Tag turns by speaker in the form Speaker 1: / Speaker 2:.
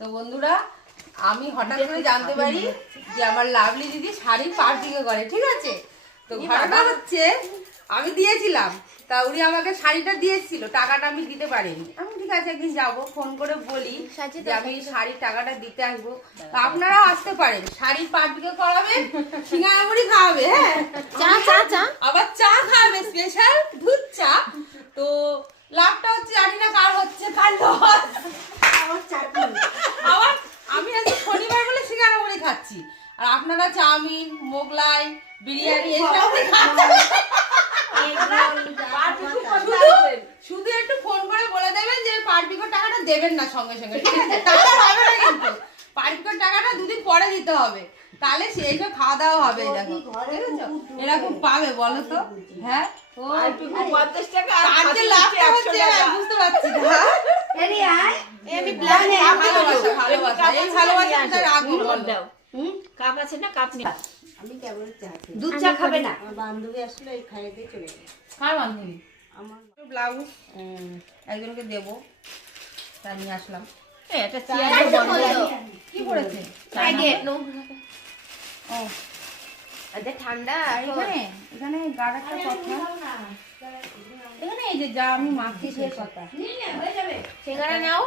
Speaker 1: তো বন্ধুরা আমি হঠাৎ করে জানতে পারি যে আমার লাভলি দিদি শাড়ি পার্টিকে করে ঠিক আছে? তো ঘটনা হচ্ছে আমি দিয়েছিলাম তা উনি আমাকে শাড়িটা দিয়েছিল টাকাটা আমি দিতে পারিনি। আমি ঠিক আছে একদিন যাব ফোন করে বলি যে আমি শাড়ির টাকাটা দিতে আসব। আপনারাও আসতে পারেন শাড়ির পার্টিকে করাবেন সিঙ্গারা মুড়ি খাওয়াবে হ্যাঁ?
Speaker 2: চা চা চা।
Speaker 1: আবার চা খাওয়াবে স্পেশাল দুধ চা। তো লাভটা হচ্ছে জানি না কার হচ্ছে কার লস আবার আমি আজকে শনিবার বলে সিঙ্গারা মুড়ি খাচ্ছি। আর আপনারা চাউমিন মোগলাই বিরিয়ানি এসব শুধু শুধু একটু ফোন করে বলে দেবেন যে পার্টিকর টাকাটা দেবেন না সঙ্গে সঙ্গে। ঠিক আছে তাহলে হবে না কিন্তু। পার্টিকর টাকাটা দুদিন পরে দিতে হবে। তাহলে সেই সব খাওয়া দাওয়া হবে দেখো। এরকম পাবে বলো তো। হ্যাঁ? ও
Speaker 3: পঞ্চাশ টাকা আর
Speaker 1: তার যে
Speaker 3: খাসি
Speaker 1: লাভটা
Speaker 3: একশো
Speaker 1: হচ্ছে
Speaker 3: টাকা।
Speaker 1: আমি বুঝতে পারছি না।
Speaker 2: আমি
Speaker 1: ভালোবাসা ভালোবাসা এই ভালোবাসা আগুন
Speaker 3: দাও কাপ আছে না কাপ নিয়ে
Speaker 4: আমি কেবল চা খাই।
Speaker 3: দুধ চা খাবে না?
Speaker 4: আমার বান্ধবী আসলে এই খাইয়ে দিয়ে চলে গেল।
Speaker 1: কার বান্ধবী?
Speaker 4: আমার
Speaker 1: ব্লাউজ? একজনকে দেবো। তাই নিয়ে আসলাম।
Speaker 3: এটা চেয়ারে বন্ধ
Speaker 1: কি পড়েছে? ও।
Speaker 2: আচ্ছা ঠান্ডা
Speaker 1: এখানে এখানে গাড় কথা। এখানে এই যে যা আমি মাখছি সেই কথা।
Speaker 2: সিঙ্গারা নাও।